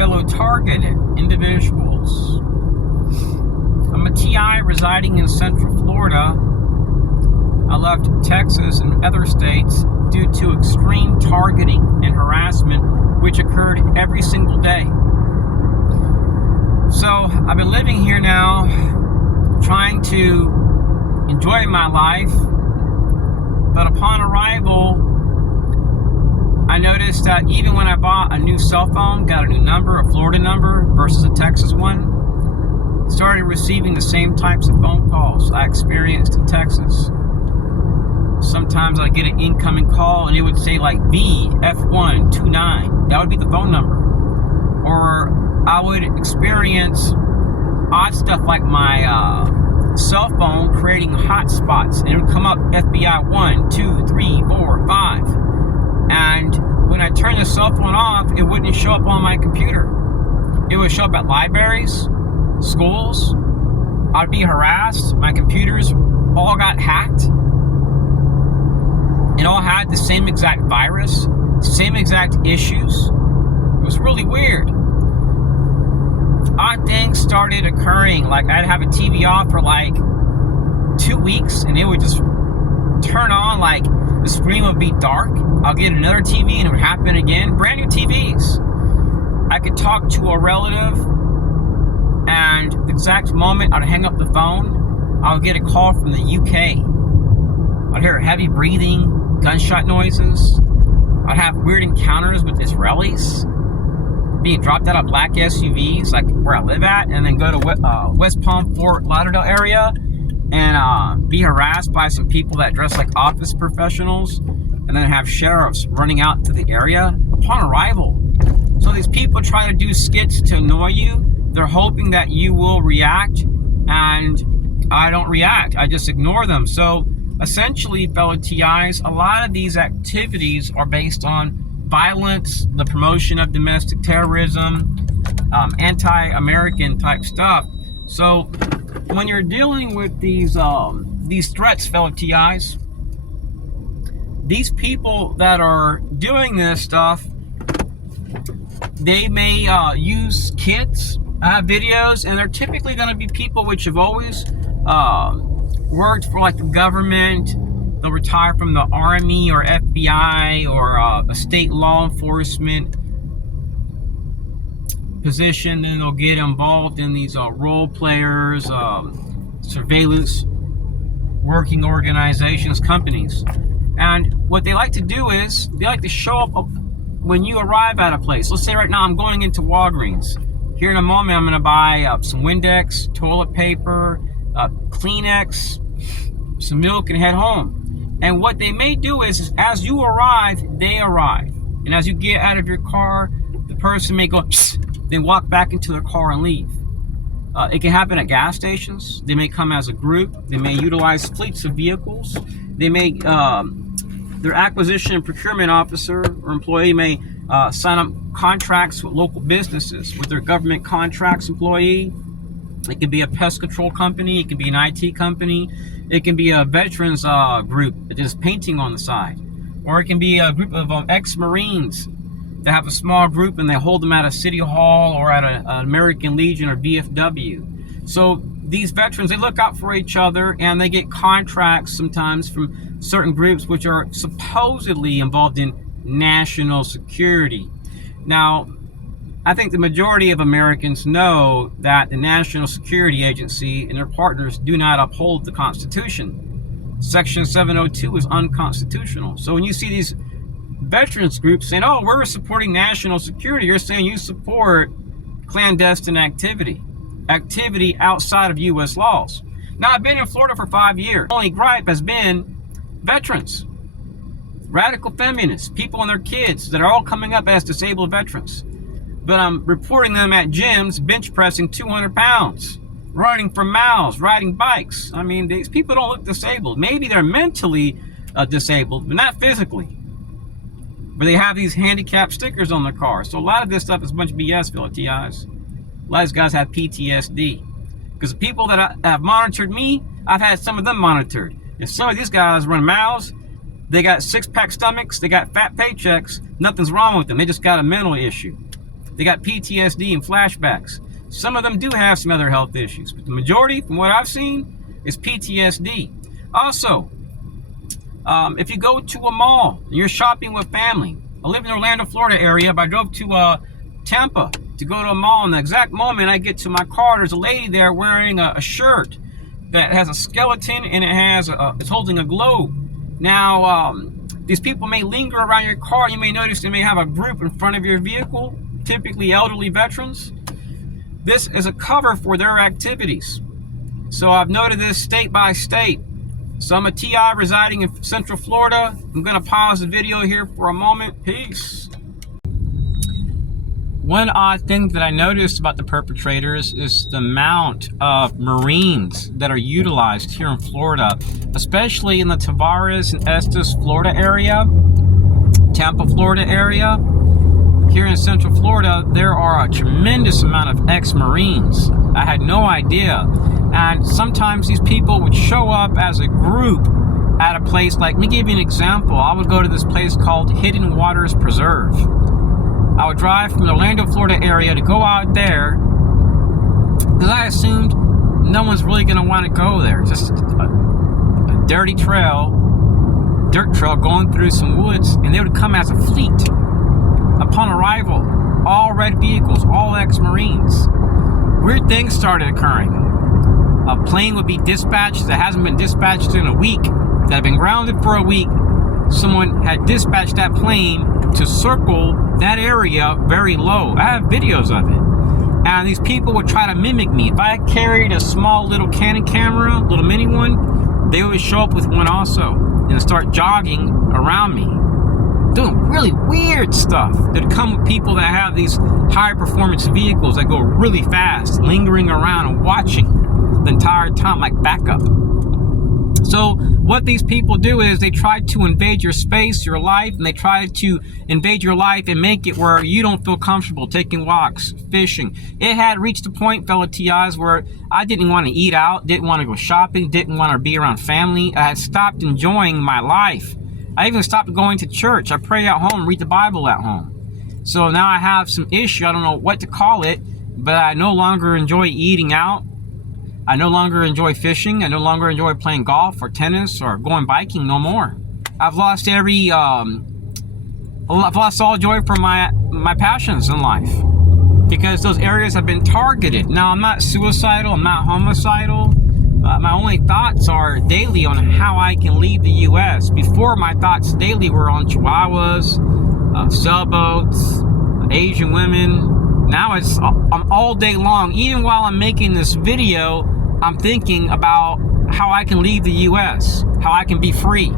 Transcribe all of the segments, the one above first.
fellow targeted individuals. I'm a TI residing in Central Florida. I left Texas and other states due to extreme targeting and harassment, which occurred every single day. So I've been living here now, trying to enjoy my life, but upon arrival, I noticed that even when I bought a new cell phone, got a new number, a Florida number versus a Texas one, started receiving the same types of phone calls I experienced in Texas. Sometimes I get an incoming call and it would say like VF129. That would be the phone number. Or I would experience odd stuff like my cell phone creating hotspots, and it would come up FBI 1, 2, 3, 4, 5. And when I turned the cell phone off, it wouldn't show up on my computer. It would show up at libraries, schools. I'd be harassed. My computers all got hacked. It all had the same exact virus, same exact issues. It was really weird. Odd things started occurring. Like I'd have a TV off for like 2 weeks and it would just turn on, like the screen would be dark. I'll get another TV and it would happen again. Brand new TVs. I could talk to a relative, and the exact moment I'd hang up the phone, I would get a call from the UK. I'd hear heavy breathing, gunshot noises. I'd have weird encounters with Israelis being dropped out of black SUVs, like where I live at, and then go to West Palm, Fort Lauderdale area and be harassed by some people that dress like office professionals, and then have sheriffs running out to the area upon arrival. So these people try to do skits to annoy you. They're hoping that you will react, and I don't react. I just ignore them. So essentially, fellow TIs, a lot of these activities are based on violence, the promotion of domestic terrorism, anti-American type stuff. So when you're dealing with these threats, fellow TIs, these people that are doing this stuff, they may use kids, videos, and they're typically going to be people which have always worked for like the government. They'll retire from the Army or FBI or a state law enforcement position, and they'll get involved in these role players, surveillance working organizations, companies. And what they like to do is they like to show up when you arrive at a place. Let's say right now I'm going into Walgreens. Here in a moment I'm going to buy some Windex, toilet paper, Kleenex, some milk, and head home. And what they may do is as you arrive, they arrive. And as you get out of your car, the person may go, then walk back into their car and leave. It can happen at gas stations. They may come as a group. They may utilize fleets of vehicles. They may, their acquisition and procurement officer or employee may sign up contracts with local businesses, with their government contracts employee. It could be a pest control company. It could be an IT company. It can be a veterans group that is painting on the side. Or it can be a group of ex-Marines that have a small group and they hold them at a city hall or at an American Legion or VFW. So these veterans, they look out for each other, and they get contracts sometimes from certain groups which are supposedly involved in national security. Now, I think the majority of Americans know that the National Security Agency and their partners do not uphold the Constitution. Section 702 is unconstitutional. So when you see these veterans groups saying, oh, we're supporting national security, you're saying you support clandestine activity outside of U.S. laws. Now, I've been in Florida for 5 years. The only gripe has been veterans, radical feminists, people and their kids that are all coming up as disabled veterans. But I'm reporting them at gyms bench pressing 200 pounds, running for miles, riding bikes. I mean, these people don't look disabled. Maybe they're mentally disabled, but not physically. But they have these handicap stickers on their car. So a lot of this stuff is a bunch of BS, fellow TIs. A lot of these guys have PTSD. Because the people that have monitored me, I've had some of them monitored. If some of these guys run miles, they got six-pack stomachs, they got fat paychecks, nothing's wrong with them. They just got a mental issue. They got PTSD and flashbacks. Some of them do have some other health issues, but the majority, from what I've seen, is PTSD. Also, if you go to a mall and you're shopping with family, I live in the Orlando, Florida area, but I drove to Tampa to go to a mall, and the exact moment I get to my car, there's a lady there wearing a shirt that has a skeleton and it's holding a globe. Now, these people may linger around your car. You may notice they may have a group in front of your vehicle, typically elderly veterans. This is a cover for their activities. So I've noted this state by state. So I'm a TI residing in Central Florida. I'm going to pause the video here for a moment. Peace. One odd thing that I noticed about the perpetrators is the amount of Marines that are utilized here in Florida, especially in the Tavares and Estes, Florida area, Tampa, Florida area. Here in Central Florida, there are a tremendous amount of ex-Marines. I had no idea. And sometimes these people would show up as a group at a place like, let me give you an example. I would go to this place called Hidden Waters Preserve. I would drive from the Orlando, Florida area to go out there because I assumed no one's really going to want to go there. Just a dirty trail, dirt trail going through some woods, and they would come as a fleet. Upon arrival, all red vehicles, all ex-Marines. Weird things started occurring. A plane would be dispatched that hasn't been dispatched in a week, that had been grounded for a week. Someone had dispatched that plane to circle that area very low. I have videos of it. And these people would try to mimic me. If I carried a small little Canon camera, little mini one, they would show up with one also and start jogging around me, doing really weird stuff. They'd come with people that have these high performance vehicles that go really fast, lingering around and watching the entire time like backup. So what these people do is they try to invade your space, your life, and they try to invade your life and make it where you don't feel comfortable taking walks, fishing. It had reached a point, fellow TIs, where I didn't want to eat out, didn't want to go shopping, didn't want to be around family. I had stopped enjoying my life. I even stopped going to church. I pray at home, read the Bible at home. So now I have some issue. I don't know what to call it, but I no longer enjoy eating out. I no longer enjoy fishing. I no longer enjoy playing golf or tennis or going biking no more. I've lost I've lost all joy for my passions in life because those areas have been targeted. Now, I'm not suicidal. I'm not homicidal. My only thoughts are daily on how I can leave the U.S. Before, my thoughts daily were on chihuahuas, sailboats, Asian women. Now I'm all day long. Even while I'm making this video, I'm thinking about how I can leave the U.S., how I can be free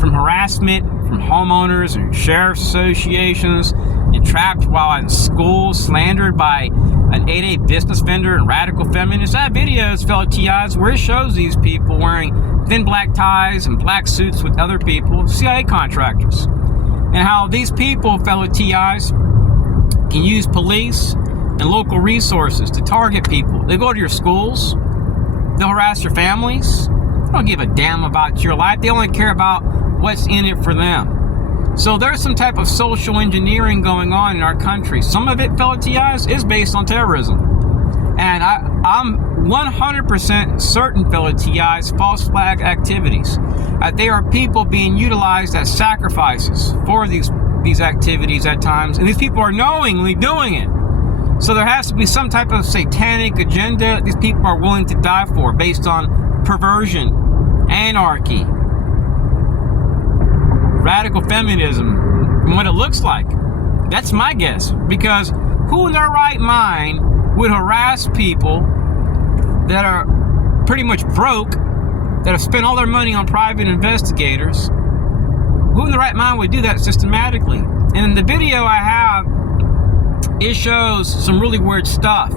from harassment, from homeowners and sheriff's associations, entrapped while in school, slandered by an 8A business vendor and radical feminists. I have videos, fellow TIs, where it shows these people wearing thin black ties and black suits with other people, CIA contractors, and how these people, fellow TIs, can use police and local resources to target people. They go to your schools, they'll harass your families. They don't give a damn about your life. They only care about what's in it for them. So there's some type of social engineering going on in our country. Some of it, fellow TIs, is based on terrorism. And I'm 100% certain, fellow TIs, false flag activities. They are people being utilized as sacrifices for these activities at times, and these people are knowingly doing it. So there has to be some type of satanic agenda these people are willing to die for, based on perversion, anarchy, radical feminism, and what it looks like. That's my guess, because who in their right mind would harass people that are pretty much broke, that have spent all their money on private investigators? Who in the right mind would do that systematically? And in the video I have, it shows some really weird stuff.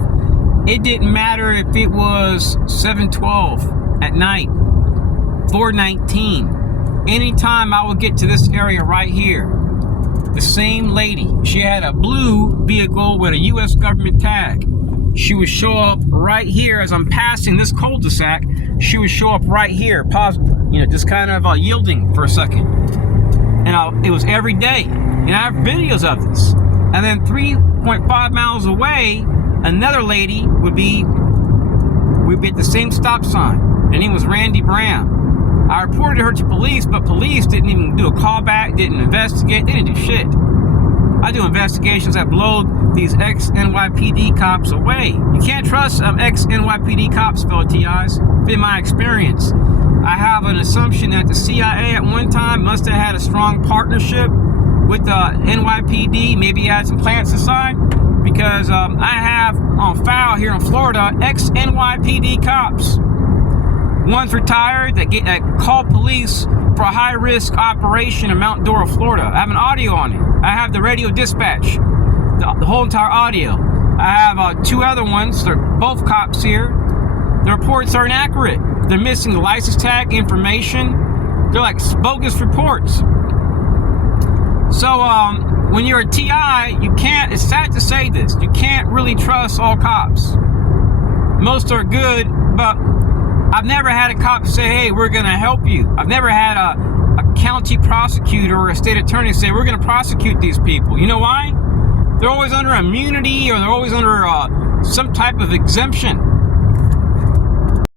It didn't matter if it was 7:12 at night, 4:19. Anytime I would get to this area right here, the same lady, she had a blue vehicle with a U.S. government tag. She would show up right here as I'm passing this cul-de-sac. She would show up right here, just kind of yielding for a second. And it was every day. And I have videos of this. And then 0.5 miles away, another lady would be at the same stop sign. Her name was Randy Bram. I reported her to police, but police didn't even do a callback, didn't investigate, they didn't do shit. I do investigations that blow these ex-NYPD cops away. You can't trust ex-NYPD cops, fellow TIs. In my experience, I have an assumption that the CIA at one time must have had a strong partnership with the NYPD, maybe had some plants aside, because I have on file here in Florida ex-NYPD cops. One's retired that called police for a high-risk operation in Mount Dora, Florida. I have an audio on it. I have the radio dispatch, the whole entire audio. I have two other ones. They're both cops here. The reports are inaccurate. They're missing the license tag information. They're like bogus reports. So when you're a TI, you can't, it's sad to say this, you can't really trust all cops. Most are good, but I've never had a cop say, hey, we're going to help you. I've never had a county prosecutor or a state attorney say, we're going to prosecute these people. You know why? They're always under immunity, or they're always under some type of exemption.